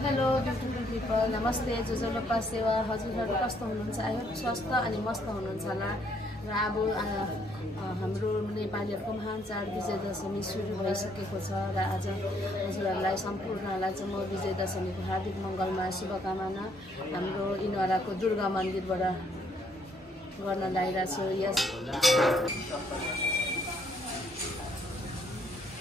Hello beautiful people, नमस्ते। जोजोलोपा सेवा हजुरहरू कस्तो हुनुहुन्छ? आई होप स्वस्थ अनि मस्त हुनुहुन्छ होला। र अब हाम्रो नेपालीहरूको महान चाड विजय दशमी सुरु भइसकेको छ र आज हजुरहरूलाई सम्पूर्णलाई चाहिँ म विजय दशमीको हार्दिक मङ्गलमय शुभकामना हाम्रो इनवराको दुर्गा मन्दिरबाट गर्न लागिरहेको छु। यस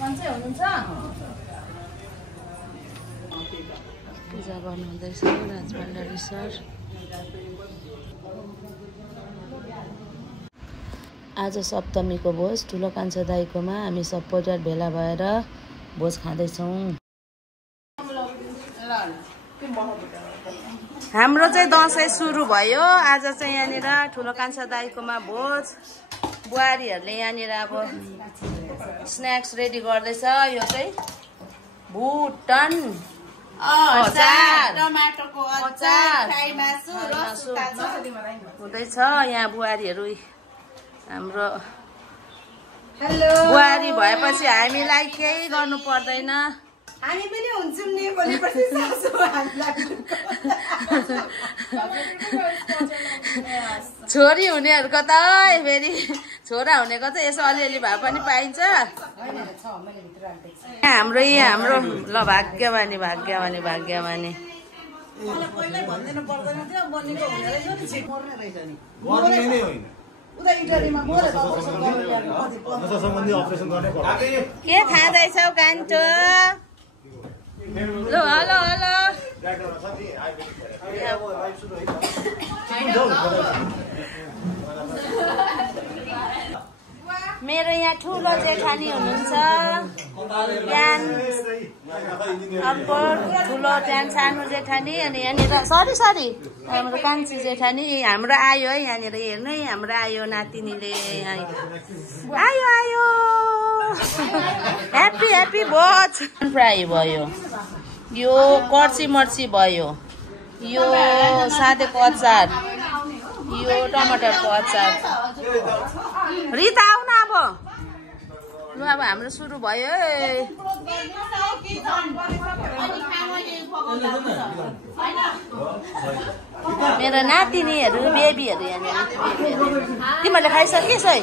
कन्चै हुनुहुन्छ? पूजा गर्नुहुँदैछ राज भण्डारी सर। आज सप्तमीको भोज ठुलो कान्छा दाइकोमा हामी सब परिवार भेला भएर भोज खाँदैछौँ। हाम्रो चाहिँ दसैँ सुरु भयो। आज चाहिँ यहाँनिर ठुलो कान्छा दाइकोमा भोज। बुहारीहरूले यहाँनिर अब स्न्याक्स रेडी गर्दैछ। यो चाहिँ भुटन अचार, टमाटोको अचार, फ्राई मासु हुँदैछ। यहाँ बुहारीहरू हाम्रो बुहारी भएपछि हामीलाई केही गर्नु पर्दैन। हामी पनि हुन्छौँ नि भोलिपर्सि सासु हामीलाई। छोरी हुनेहरूको त फेरि छोरा हुनेको त यसो अलिअलि भए पनि पाइन्छ। हाम्रो ल भाग्यमानी भाग्यमानी भाग्यमानी। के खाँदैछौ कान्छो? ल हेलो हेलो। मेरो यहाँ ठुलो जेठानी हुनुहुन्छ। बिहान अर्को ठुलो त्यहाँ सानो जेठानी अनि यहाँनिर सरी हाम्रो कान्छी जेठानी। हाम्रो आयो है यहाँनिर हेर्नु है। हाम्रो आयो नातिनीले आयो आयो। ह्याप्पी ह्याप्पी भोज। फ्राई भयो, यो कर्ची मर्ची भयो, यो साँधेको अचार, यो टमाटरको अचार। रिता आऊ न अब। लु अब हाम्रो सुरु भयो है। मेरो नातिनीहरू बेबीहरू यहाँनिर। तिमीहरूले खाइसकिस् है?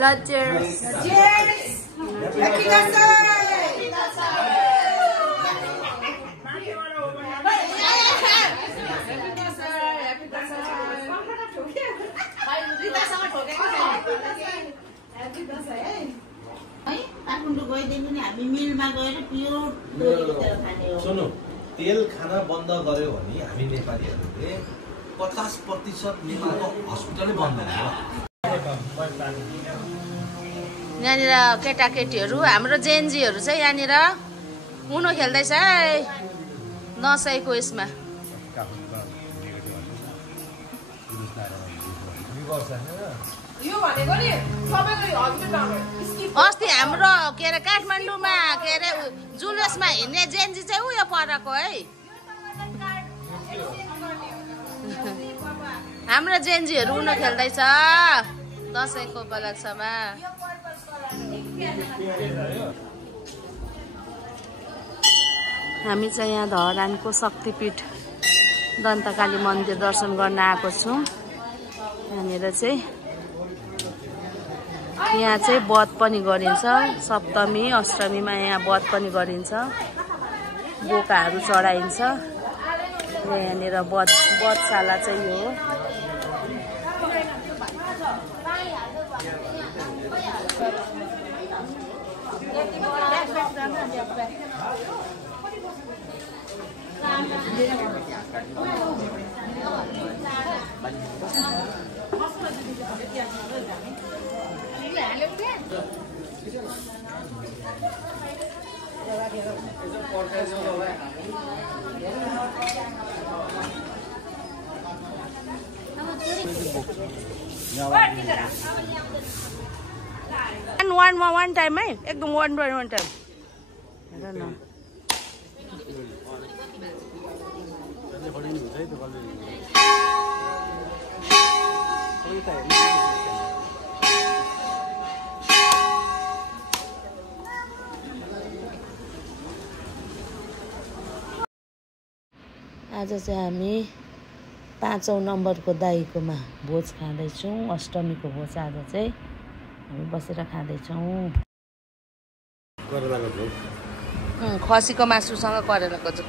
ल cheers। सुन्नु, तेल खाना बन्द गर्यो भने हामी नेपालीहरूले 50% नेपालको हस्पिटलै बन्द हुन्छ। यहाँनिर केटाकेटीहरू हाम्रो जेन्जीहरू चाहिँ यहाँनिर उनो खेल्दैछ है दसैँको यसमा। अस्ति हाम्रो के अरे काठमाडौँमा के अरे जुलुसमा हिँड्ने जेन्जी चाहिँ उयो परेको है। हाम्रो जेन्जीहरू उनो खेल्दैछ दसैँको उपलक्ष्यमा। हामी चाहिँ यहाँ धरानको शक्तिपीठ दन्तकाली मन्दिर दर्शन गर्न आएको छौँ। यहाँनिर चाहिँ व्रत पनि गरिन्छ। सप्तमी अष्टमीमा यहाँ व्रत पनि गरिन्छ, बोकाहरू चढाइन्छ। यहाँनिर व्रतशाला चाहिँ यो हो। one time है एकदम one time हेर न। आज चाहिँ हामी 5औं नम्बरको दाइकोमा भोज खाँदैछौँ। अष्टमीको भोज आज चाहिँ हामी बसेर खाँदैछौँ। खसीको मासुसँग करेलाको झोल।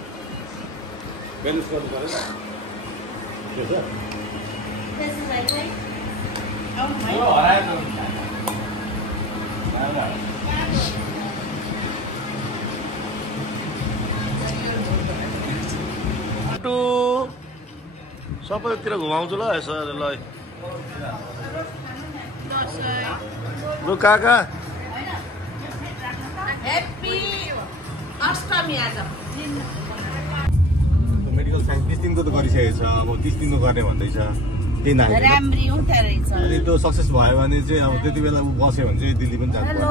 सबैतिर घुमाउँछु ल यसरी ल लु काका ह्याप्पी अष्टमी आज। मेडिकल साइन्स 30 दिनको त गरिसकेको छ, अब 30 दिनको गर्ने भन्दैछ। राम्री हुँदो रहेछ। अनि त्यो सक्सेस भयो भने चाहिँ अब त्यति बेला बस्यो भने चाहिँ दिल्ली पनि जान्छ। हेलो,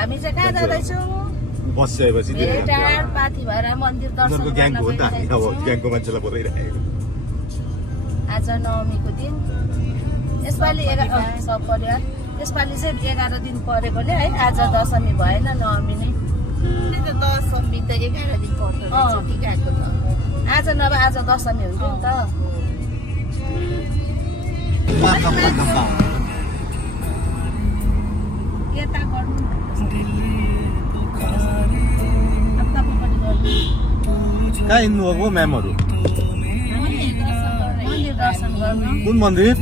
हामी चाहिँ कहाँ जाँदैछौँ? बसिसकेपछि पाथी भएर मन्दिर दर्शन ग्याङ हो नि त, हामी अब ग्याङको मान्छेलाई बोलाइरहेको। आज नवमीको दिन, यसपालि सब परिवार यसपालि चाहिँ 11 दिन परेकोले है, आज दशमी भएन, नवमी नै। दशमी त 11 दिन पर्छ टिकाको त। आज नभए आज दशमी हुन्थ्यो नि त। यता गर्नु कहाँ हिँड्नुभएको म्यामहरू? मन्दिर दर्शन गर्नु। कुन मन्दिर?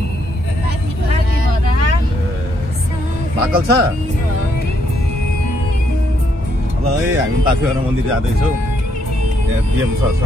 भाकल छ ल है। हामी पाथीभरा मन्दिर जाँदैछौँ। यहाँ पिएम सर छ।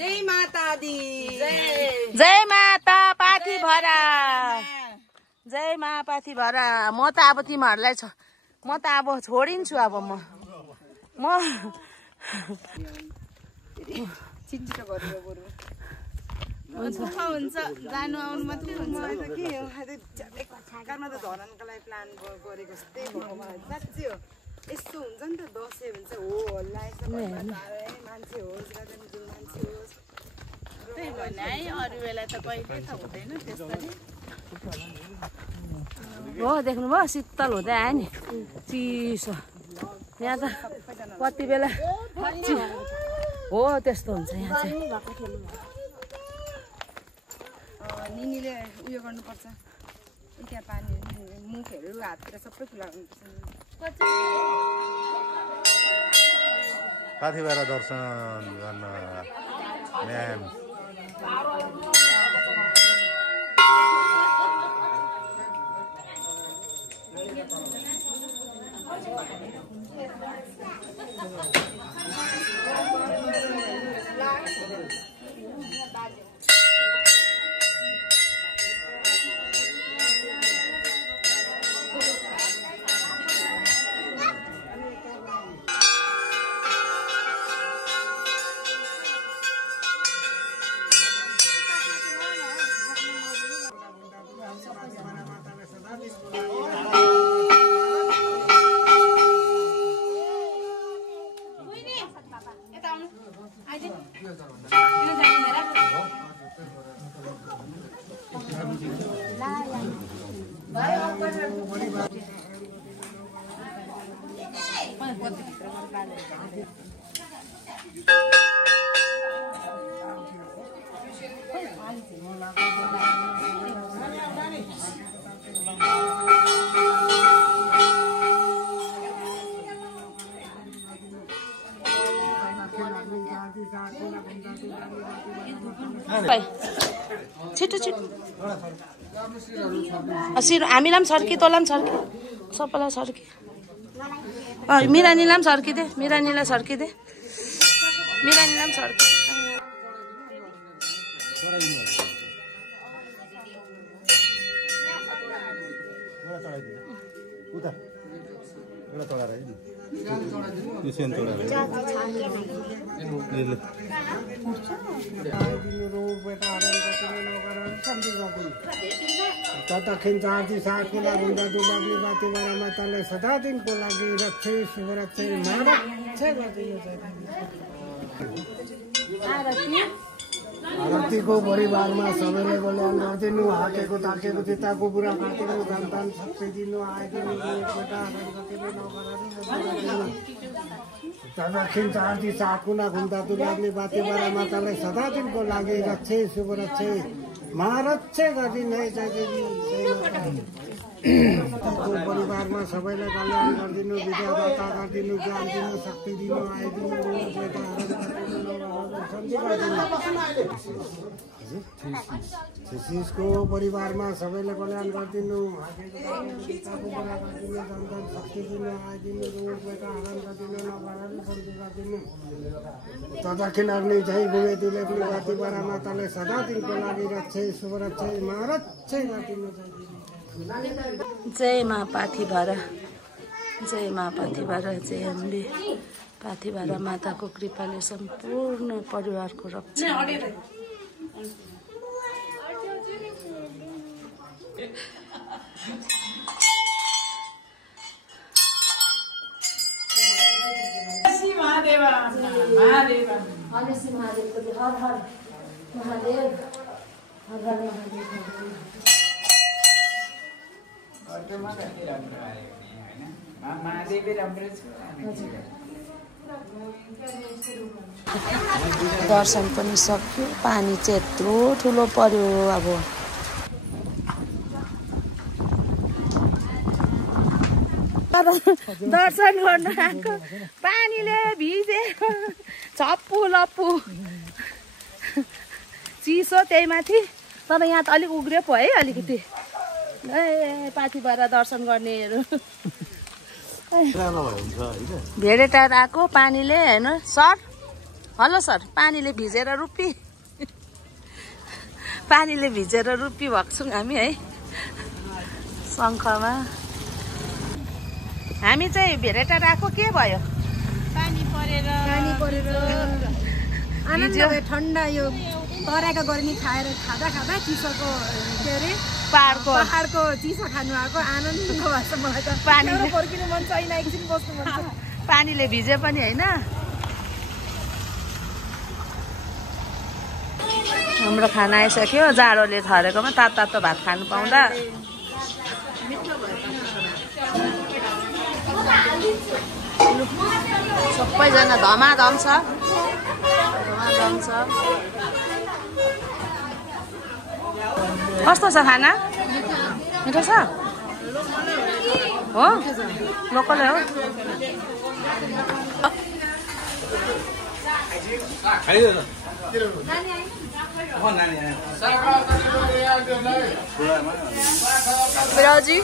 जय माता दी। जय माता पाथी भरा। जय मा पाथी भरा। म त अब तिमीहरूलाई म त अब छोडिन्छु। अब म चिन्चिटो गरेर बरु हुन्छ जानु आउनु मात्रै हुन्छ के हो। कारमा त धरानका लागि प्लान गरेको जस्तै भयो मलाई साँच्चै हो। यस्तो हुन्छ नि त दसैँ भन्छ हो हल्ला मान्छे होस् राजनीतिक मान्छे होस् त्यही भएन है। अरू बेला त कहिले त हुँदैन त्यसरी। हो देख्नुभयो शीतल हुँदै आयो नि, चिसो। यहाँ त कति बेला हो त्यस्तो हुन्छ यहाँ चाहिँ। निनीले उयो गर्नुपर्छ, त्यहाँ पानी मुखहरू हाततिर सबै खुला गर्नुपर्छ। पाथीभरा दर्शन गर्न म्याम। छिटो छिटो हामीलाई पनि सर्की, तँलाई पनि सर्की, सबैलाई सर्की। मिरानीलाई पनि सर्किदे, मिरानीलाई सर्किदे, मिरानीलाई पनि सर्की। आइदिनु रोग बेटा हरण कतिले नगरेर सम्झि गरिदिनु ततखिन चाँदी साकुला गुन्दा दुलाग्ने बाती बरामा तलाई सदा दिनको लागि रक्षे शुभरक्षे महारक्षे गरिदिनु आरतीको परिवारमा सबैले कल्याण गरिदिनु हाकेको ताकेको चिताको बुढा काटेको सन्तान शक्ति दिनु आइदिनु बेटा हरण कतिले नगरेर तदक्षिण चाँदी साकुना घुम्दा दुलाग्ने बाती बरामा तलाई सदा दिनको लागि रक्षे शुभरक्षे महारक्षे गरिदिनु है जय देवी परिवारमा सबैलाई कल्याण गरिदिनु विद्यादाता गरिदिनु ज्ञान दिनु शक्ति दिनु आइदिनु शिशिषको परिवारमा सबैलाई कल्याण गरिदिनु सन्तान शक्ति दिनु आइदिनु बेटा हरण गरिदिनु नगरेर सम्झि गरिदिनु तदखिन अग्नि झै गुमे दुलेग्ने बाती बरामा तलाई सदा दिनको लागि रक्षे शुभरक्षे महारक्षे गरिदिनु जय मा पाथिभरा जय मा पाथिभरा जय अम्बे पाथिभरा माताको कृपाले सम्पूर्ण परिवारको रक्षा महादेवा महादेवा महादेव हर हर महादेव हर हर महादेव दर्शन पनि सक्यो पानी चाहिँ यत्रो ठुलो पर्यो अब दर्शन गर्नु आएको पानीले भिजे छप्पु लप्पु चिसो त्यही माथि तर यहाँ त अलिक उग्रियो पो है अलिकति ए पाथिभरा दर्शन गर्नेहरू भेडेटार आएको पानीले होइन सर हेलो सर पानीले भिजेर रुपी पानीले भिजेर रुपी भएको छौँ हामी है शङ्खमा हामी चाहिँ भेडेटार आएको के भयो पानी परेर आनन्द भयो ठन्डा यो तराईको गर्मी खाएर खाँदा चिसोको के अरे पहाडको चिसो खानु आएको आनन्द भएको मलाई त पानीले फर्किनु मन छैन एकछिन बस्नु मन छ पानीले भिजे पनि होइन हाम्रो खाना आइसक्यो जाडोले थरेकोमा तातो भात खानु पाउँदा सबैजना धमाधम छ कस्तो छ खाना मिठो छ हो लोकल हो बिराजी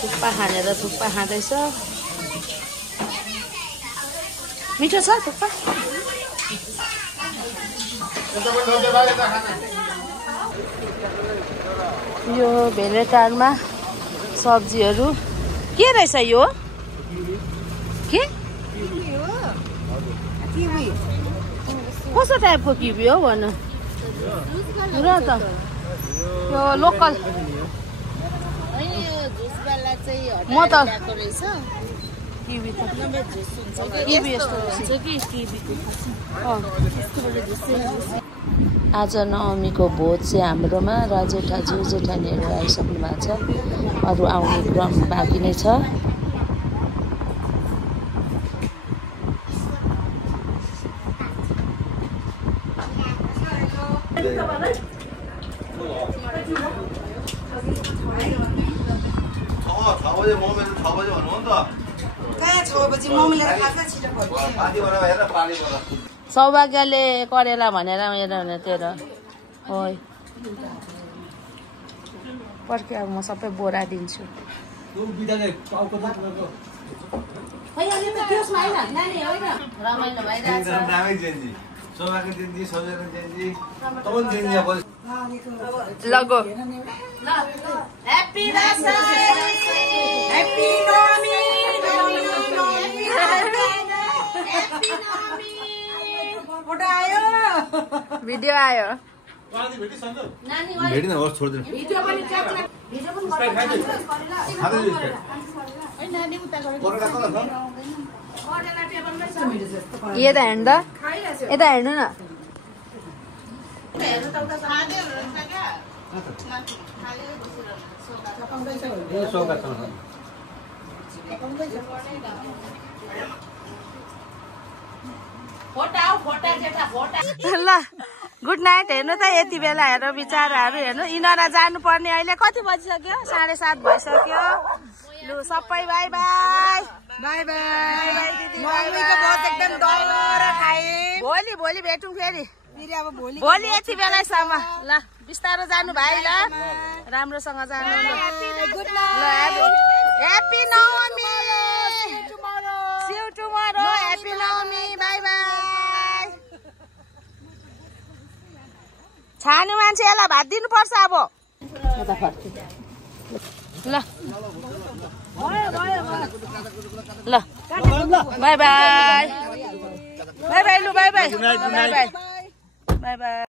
थुक्पा खानेर थुक्पा खाँदैछ मिठो छ थुक्पा यो भेलेटारमा सब्जीहरू के रहेछ यो के कस्तो टाइपको किवी हो भन्नु र त यो लोकल म त किवी यस्तो हुन्छ कि किवीको आज नवमीको भोज चाहिँ हाम्रोमा र जेठाजु जेठानीहरू आइसक्नु भएको छ अरू आउने क्रम बाँकी नै छ सौभाग्यले करेला भनेर हेर तेरो हो पर्खे अब म सबै बोरा दिन्छु लगो Happy Dasai! Happy Navami! Photo आयो भिडियो आयो भेटिन होस् छोडिदिनु यता हेर्नु त यता हेर्नु न ल गुड नाइट हेर्नु त यति बेला हेर्नु बिचराहरू हेर्नु इनरा जानुपर्ने अहिले कति बजिसक्यो 7:30 भइसक्यो लु सबै बाई बाई बाई बाई दिदी एकदम दौरा खाए भोलि भोलि भेटौँ फेरि फेरि अब भोलि यति बेलासम्म ल बिस्तारो जानु भाइ ल राम्रोसँग जानु गुड ल happy Navami see you tomorrow happy Navami bye bye छानु मान्छेलाई भात दिनुपर्छ अब ल ल बाई बाई बाई बाई लु bye bye bye bye bye by